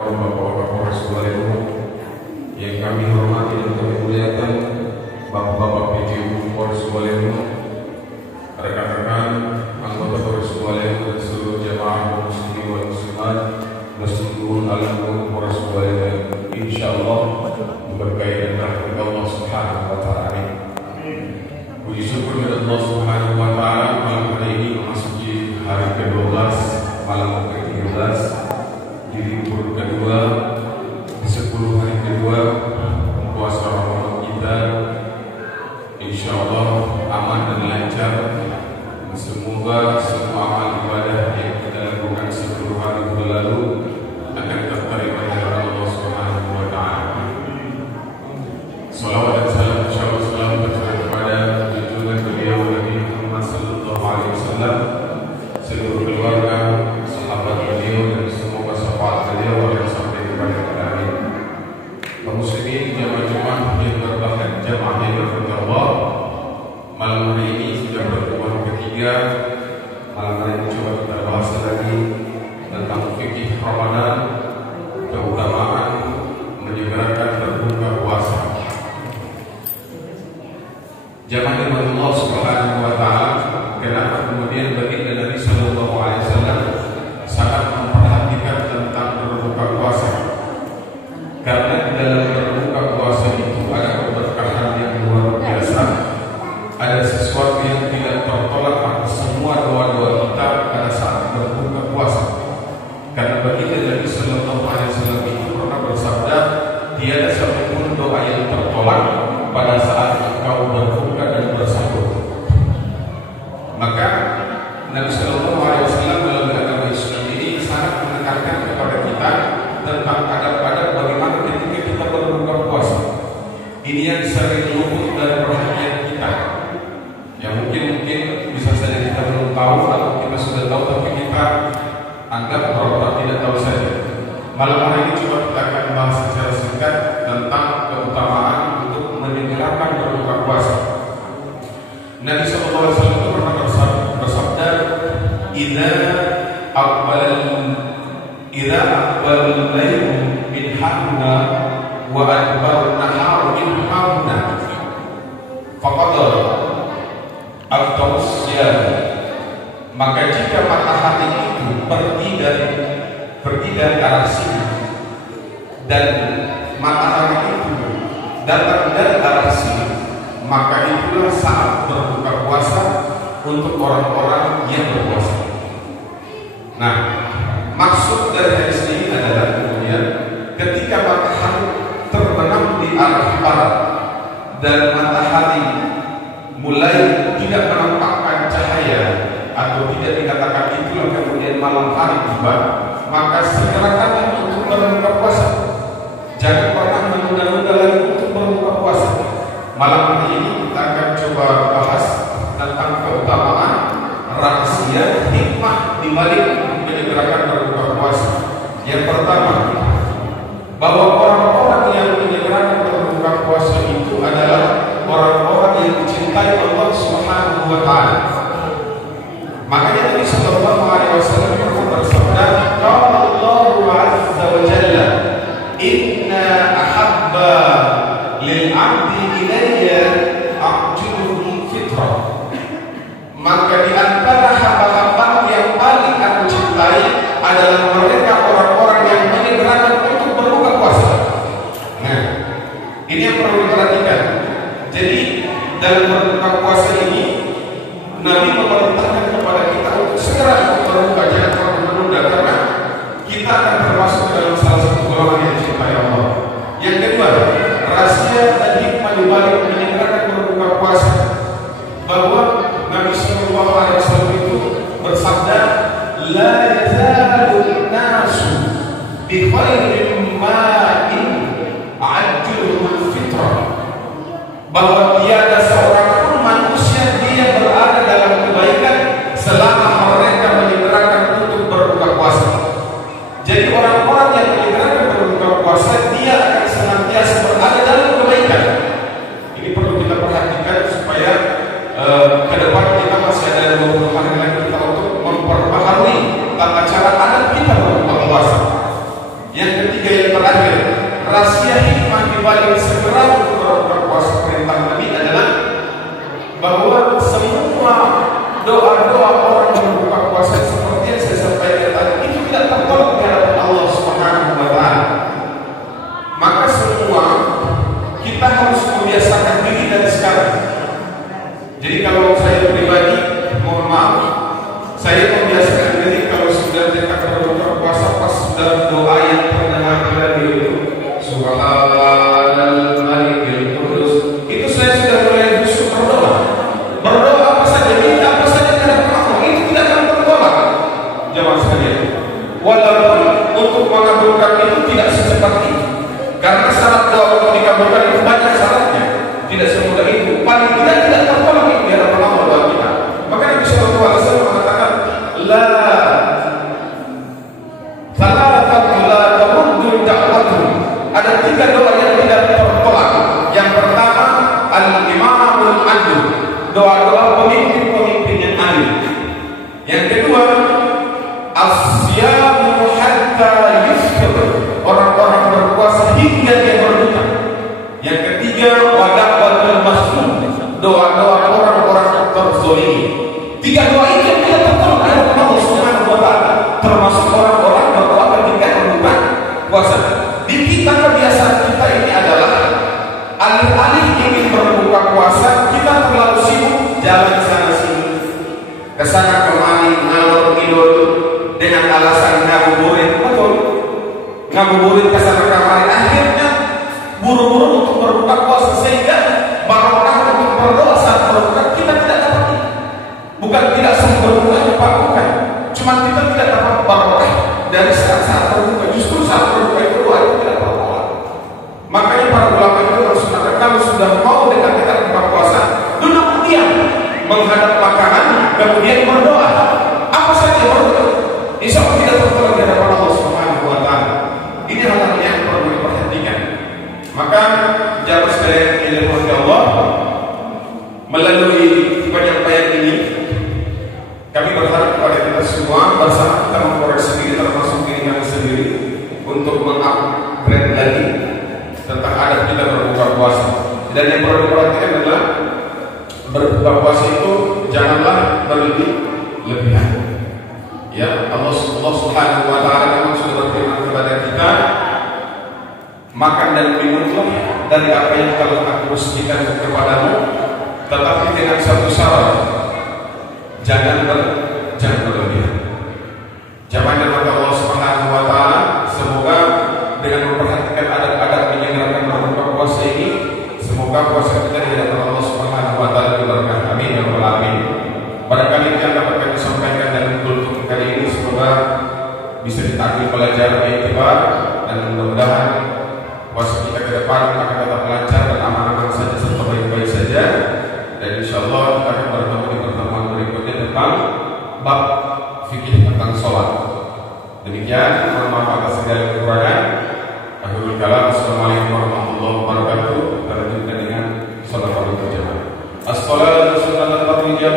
Bapak-bapak sekalian yang kami hormati dan kami muliakan, bapak-bapak PJU Polres sekalian, rekan-rekan anggota Polres sekalian dan seluruh jamaah muslimin wal muslimat Masjidul Al-Nur Polres sekalian, insyaallah berkait dengan rahmat Allah Subhanahu wa taala. Puji syukur kepada Allah Subhanahu wa taala, malam hari ini memasuki hari ke-12, malam ke-13 di libur kedua, 10 hari kedua puasa Ramadan kita, insyaallah aman dan lancar. Semoga semua amal ibadah yang kita lakukan 10 hari berlalu akan terterima oleh Allah Subhanahu wa taala. Salawat dan salam insyaallah selalu tercurah kepada junjungan beliau Nabi Muhammad sallallahu alaihi wasallam, seluruh keluarga, sahabat beliau dan semoga syafaat beliau yang sampai kepada kita. Kaum muslimin jamaah-jamaah yang berbahagia, jamaah yang berbahagia Allah, malam hari ini sudah pertemuan ketiga. Malam hari ini coba kita bahas lagi tentang fikih Ramadan, keutamaan menyegerakan berbuka puasa. Jamaah yang Allah Subhanahu wa taala, kenapa kemudian baginda Nabi sallallahu alaihi wasallam sangat memperhatikan tentang berbuka puasa? Karena di dalam berbuka puasa itu ada keberkahan yang luar biasa, ada sesuatu yang tidak tertolak atas semua doa-doa kita pada saat berbuka puasa. Karena baginda Nabi sallallahu alaihi wasallam itu pernah bersabda, tiada satupun doa yang tertolak pada saat engkau berbuka dan bersahur. Maka Nabi sallallahu alaihi wasallam dalam agama Islam ini sangat menekankan kepada kita tentang adab-adab bagaimana ketika kita berbuka puasa. Ini yang sering luput dari perhatian kita. Yang mungkin bisa saja kita belum tahu atau kita sudah tahu tapi kita anggap pura-pura tidak tahu saja. Malam hari ini coba kita akan bahas secara singkat tentang keutamaan untuk menyegerakan berbuka puasa. Nabi sallallahu alaihi wasallam pernah bersabda, "Idza aqbal al-lail min hahuna wa adbar an-nahar min hahuna faqad afdalus-siyam." Maka jika matahari itu pergi dari arah sini dan matahari itu datang dari arah sini, maka itulah saat berbuka puasa untuk orang-orang yang berpuasa. Nah, maksud dari hadis ini adalah kemudian ketika matahari terbenam di arah barat dan matahari mulai tidak menampakkan cahaya atau tidak dikatakan itulah kemudian malam hari tiba, maka segerakan untuk berbuka puasa. Jangan pernah menunda-nunda lagi untuk berbuka puasa. Malam hari ini kita akan coba bahas tentang keutamaan, rahasia, hikmah di balik menyegerakan berbuka puasa. Yang pertama, bahwa orang-orang yang menyegerakan berbuka puasa itu adalah orang-orang yang dicintai Allah Subhanahu wa taala. Makanya Nabi sallallahu alaihi wasallam pernah bersabda, "Qala Allahu 'azza wa jalla, inna ahabba lil 'abdi ilayya a'juruhum fitrah." Maka di antara hamba-hamba yang paling aku cintai adalah mereka orang-orang yang menyegerakan untuk berbuka puasa. Nah, ini yang perlu diperhatikan. Jadi dalam berbuka puasa ini Nabi memerintahkan kepada kita untuk segera berbuka, jangan terlalu menunda, karena kita akan termasuk dalam salah satu golongan yang dicintai Allah. Yang kedua, rahasia dan hikmah di balik menyegerakan berbuka puasa, bahwa Nabi sallallahu alaihi wasallam itu bersabda, la yazalun nasu bi khairin ma'in ajrul fitrah, bahwa tiada seorang pun manusia dia berada dalam kebaikan selama mereka menyegerakan untuk berbuka puasa. Jadi orang-orang yang menyegerakan berbuka puasa dia akan senantiasa berada dalam kebaikan. Ini perlu kita perhatikan supaya ke depan kita masih ada 20 hari lagi kita untuk memperbaharui tata cara adat kita berbuka puasa. Yang ketiga, rahasia hikmah di balik segera berbuka puasa perintah Nabi adalah bahwa semua doa-doa orang yang berbuka puasa seperti yang saya sampaikan tadi itu tidak tertolak di hadapan Allah Subhanahu wa Ta'ala. Maka semua kita harus membiasakan diri dari sekarang. Jadi kalau saya pribadi, mohon maaf, saya membiasakan diri kalau sudah dekat berbuka puasa pas sudah doa yang terdengar di radio itu Subhanal Malikil Qudus, itu saya sudah mulai khusyuk berdoa. Berdoa apa saja, minta apa saja kepada Allah, itu tidak akan tertolak. Jemaah sekalian, walaupun untuk mengabulkan itu tidak secepat itu, karena syarat doa untuk dikabulkan itu banyak syaratnya, tidak semudah itu. Paling tidak tertolak itu di hadapan Allah doa kita. Maka Nabi Sallallahu Alaihi Wasallam mengatakan, la tamuddu da'watuhum. Ada 3 doa yang tidak tertolak. Yang pertama, al-imamul adil, doa-doa pemimpin-pemimpin yang adil. Yang kedua, as-siyamu hatta yuftir, orang-orang berpuasa hingga dia berbuka. Yang ketiga, wada'watul mazlum, doa-doa orang-orang terzalimi. 3 doa ini yang tidak tertolak oleh Allah Subhanahu wa Ta'ala, termasuk orang-orang berdoa ketika berbuka puasa. Di kita kebiasaan kita ini adalah alih-alih ingin berbuka puasa, kita terlalu sibuk jalan sana sini, kesana kemari, ngalor ngidul dengan alasan ngabuburit, betul? Ngabuburit kesana kemari, akhirnya buru-buru untuk berbuka puasa sehingga barokah untuk berdoa saat berbuka kita tidak dapat. Bukan tidak sempat berbuka Pak, bukan. Cuma kita tidak dapat barokah dari saat berbuka. Justru saat berbuka itu doa itu tidak berdoa. Makanya para ulama itu harus mengatakan kalau sudah mau dengan kita berbuka puasa, duduk diam menghadap makanan, kemudian berdoa. Apa saja berdoa, insya Allah tidak tertolak di hadapan Allah Subhanahu wa Ta'ala. Ini hal yang perlu diperhatikan. Maka jamaah sekalian yang dirahmati Allah, melalui penyampaian ini kami berharap kepada kita semua bersama kita mengkoreksi diri, termasuk diri kami sendiri, untuk mengupgrade lagi tentang adab kita berbuka puasa. Dan yang perlu diperhatikan adalah berbuka puasa itu janganlah berlebihan. Ya, Allah Subhanahu wa Ta'ala memang sudah berfirman kepada kita, makan dan minumlah dari apa yang telah Aku berikan kepadamu, tetapi dengan satu syarat, jangan berlebihan. Jamaah dirahmati Allah Subhanahu wa Ta'ala, semoga dengan memperhatikan adab-adab menyelenggarakan berbuka puasa ini, semoga puasa kita di hadapan Allah Subhanahu wa Ta'ala diberkahi. Amin ya rabbal alamin. Barangkali yang dapat kami sampaikan dan untuk kali ini semoga bisa ditakdir pelajaran yang tiba, dan mudah-mudahan puasa kita ke depan akan tetap lancar dan aman-aman saja serta baik-baik saja. Dan insyaallah kita akan bertemu di pertemuan berikutnya tentang bab fikih tentang sholat. Demikian, mohon maaf atas segala kekurangan. Akhirul kalam, assalamualaikum warahmatullahi wabarakatuh. Kita lanjutkan dengan sholat berjamaah. As-salatu sunnatun qadriyah